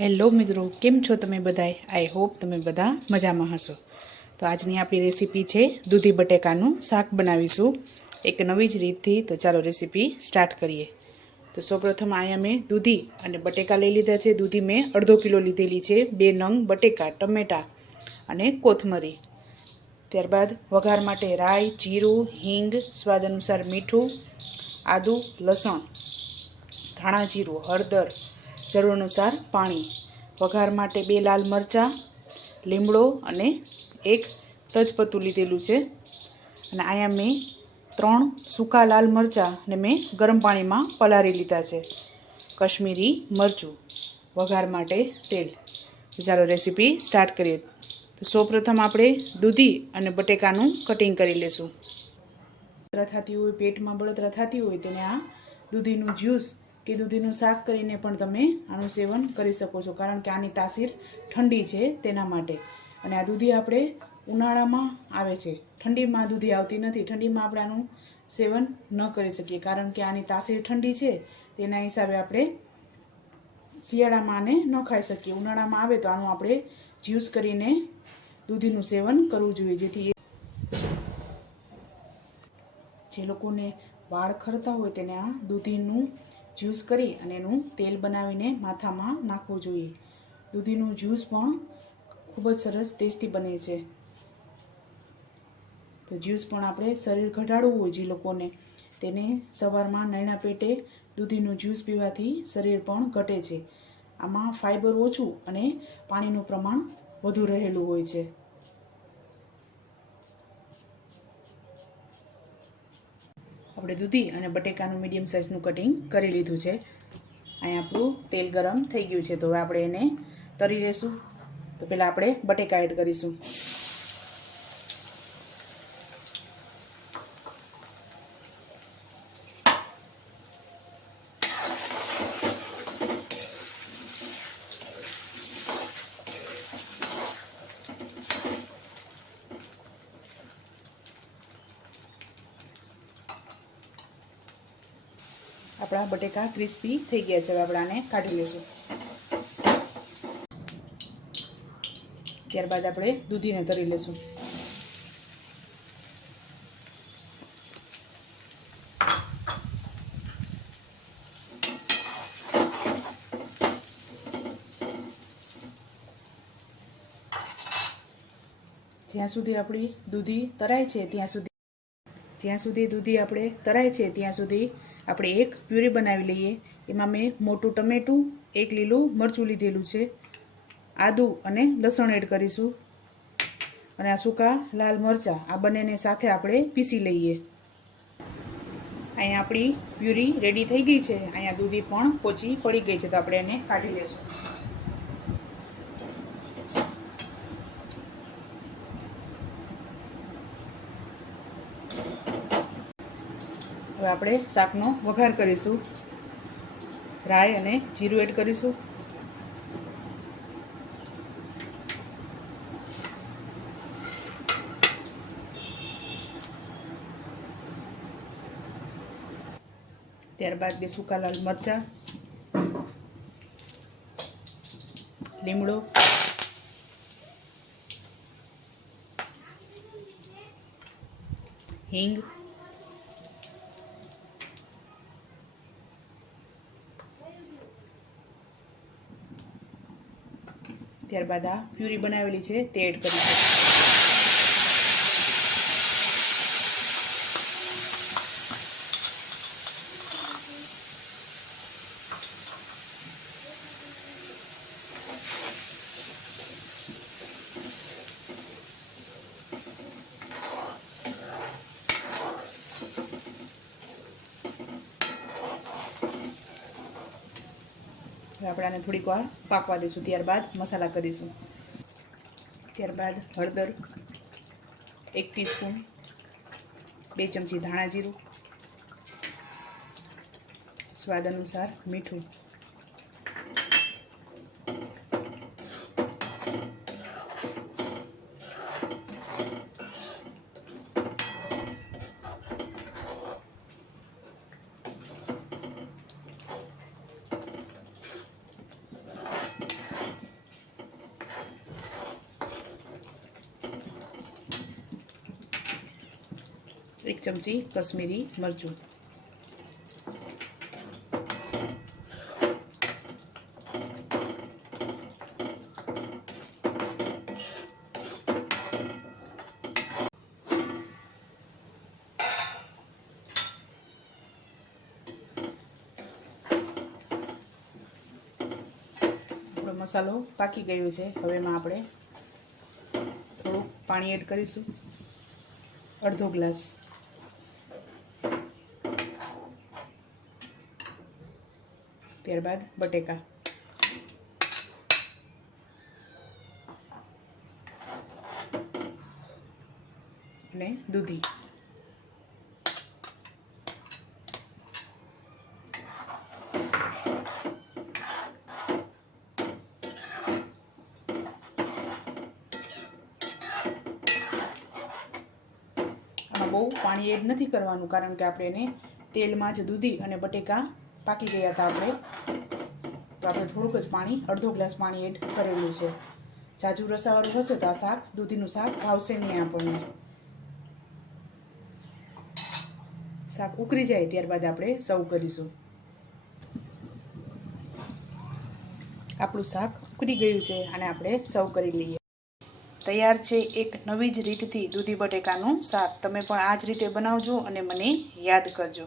Hello મિત્રો, કેમ છો તમે બધાય? આઈ હોપ તમે બધા મજામાં હશો. તો આજની આપણી રેસીપી છે દૂધી બટેકાનું શાક બનાવીશું એક નવી જ રીતથી. તો ચાલો રેસીપી સ્ટાર્ટ કરીએ. તો સૌપ્રથમ અહીંયા મેં દૂધી અને બટેકા લઈ લીધા છે. દૂધી મેં અડધો કિલો લીધેલી છે. 2 નંગ બટેકા, ટમેટાં અને કોથમરી. ત્યારબાદ વઘાર માટે રાઈ, જીરું, હિંગ, સ્વાદ અનુસાર મીઠું, આદુ, લસણ, ધાણા જીરું, હળદર, જરૂર અનુસાર પાણી. વઘાર માટે 2 લાલ મરચાં, લીમડો અને 1 તજપત્તું લીધેલું છે. અને અહીંયા મેં 3 સૂકા લાલ મરચાં ને મેં ગરમ પાણીમાં પલાળી લીધા છે. કશ્મીરી મરચું, વઘાર માટે તેલ. તો ચાલો રેસીપી સ્ટાર્ટ કરીએ. તો સૌપ્રથમ આપણે દૂધી અને બટેકાનું કટિંગ કરી લેશું. થતી હોય, પેટમાં બળતરા થતી હોય તેને આ દૂધીનું જ્યુસ કે દૂધીનું શાક કરીને પણ તમે આનું સેવન કરી શકો છો, કારણ કે આની તાસીર ઠંડી છે તેના માટે. અને આ દૂધી આપણે ઉનાળામાં આવે છે, ઠંડીમાં દૂધી આવતી નથી. ઠંડીમાં આપણે આનું સેવન ન કરી શકીએ, કારણ કે આની તાસીર ઠંડી છે. તેના હિસાબે આપણે શિયાળામાં આને ન ખાઈ શકીએ. ઉનાળામાં આવે તો આનું આપણે જ્યુસ કરીને દૂધીનું સેવન કરવું જોઈએ, જેથી જે લોકોને વાળ ખરતા હોય તેને આ દૂધીનું જ્યુસ કરી અને એનું તેલ બનાવીને માથામાં નાખવું જોઈએ. દૂધીનું જ્યુસ પણ ખૂબ જ સરસ ટેસ્ટી બને છે. તો જ્યુસ પણ આપણે શરીર ઘટાડવું હોય જે લોકોને, તેને સવારમાં નરણા પેટે દૂધીનું જ્યુસ પીવાથી શરીર પણ ઘટે છે. આમાં ફાઈબર ઓછું અને પાણીનું પ્રમાણ વધુ રહેલું હોય છે. આપણે દૂધી અને બટેકાનું મીડિયમ સાઇઝનું કટિંગ કરી લીધું છે. અહીંયા આપણું તેલ ગરમ થઈ ગયું છે. તો હવે આપણે એને તળી લઈશું. તો પહેલાં આપણે બટેકા એડ કરીશું. આપણા બટેકા ક્રિસ્પી થઈ ગયા છે. હવે આપણે આને કાઢી લઈશું. ત્યારબાદ આપણે દૂધીને તળી લઈશું. જ્યાં સુધી આપણી દૂધી તરાય છે ત્યાં સુધી દૂધી આપણે તરાય છે ત્યાં સુધી આપણે એક પ્યુરી બનાવી લઈએ. એમાં મેં મોટું ટમેટું, 1 લીલું મરચું લીધેલું છે, આદુ અને લસણ એડ કરીશું, અને આ સૂકા લાલ મરચાં, આ બંનેને સાથે આપણે પીસી લઈએ. અહીંયા આપણી પ્યુરી રેડી થઈ ગઈ છે. અહીંયા દૂધી પણ પોચી પડી ગઈ છે. તો આપણે એને કાઢી લઈશું. હવે આપણે શાકનો વઘાર કરીશું. રાઈ અને જીરું એડ કરીશું. ત્યારબાદ 2 સૂકા લાલ મરચાં, લીમડો, હિંગ, ત્યારબાદ આ પ્યુરી બનાવેલી છે તે એડ કરીશું. આપણે આને થોડીક વાર પાકવા દઈશું. ત્યારબાદ મસાલા કરીશું. ત્યારબાદ હળદર 1 ટીસ્પૂન, 2 ચમચી ધાણા જીરું, સ્વાદ અનુસાર મીઠું, 1 ચમચી કશ્મીરી મરચું, મસાલો પાકી ગયો છે. હવે એમાં આપણે થોડું પાણી એડ કરીશું, અડધો ગ્લાસ. ત્યારબાદ બટેકા અને દૂધી. બહુ પાણી એડ નથી કરવાનું, કારણ કે આપણે એને તેલમાં જ દૂધી અને બટેકા પાકી ગયા હતા આપણે, તો આપણે થોડુંક જ પાણી, અડધો ગ્લાસ પાણી એડ કરેલું છે. જાજુ રસાવાળું હશે તો આ શાક, દૂધીનું શાક ભાવશે નહીં આપણને. શાક ઉકળી જાય ત્યારબાદ આપણે સર્વ કરીશું. આપણું શાક ઉકળી ગયું છે અને આપણે સર્વ કરી લઈએ. તૈયાર છે એક નવી જ રીતથી દૂધી બટેકાનું શાક. તમે પણ આ જ રીતે બનાવજો અને મને યાદ કરજો.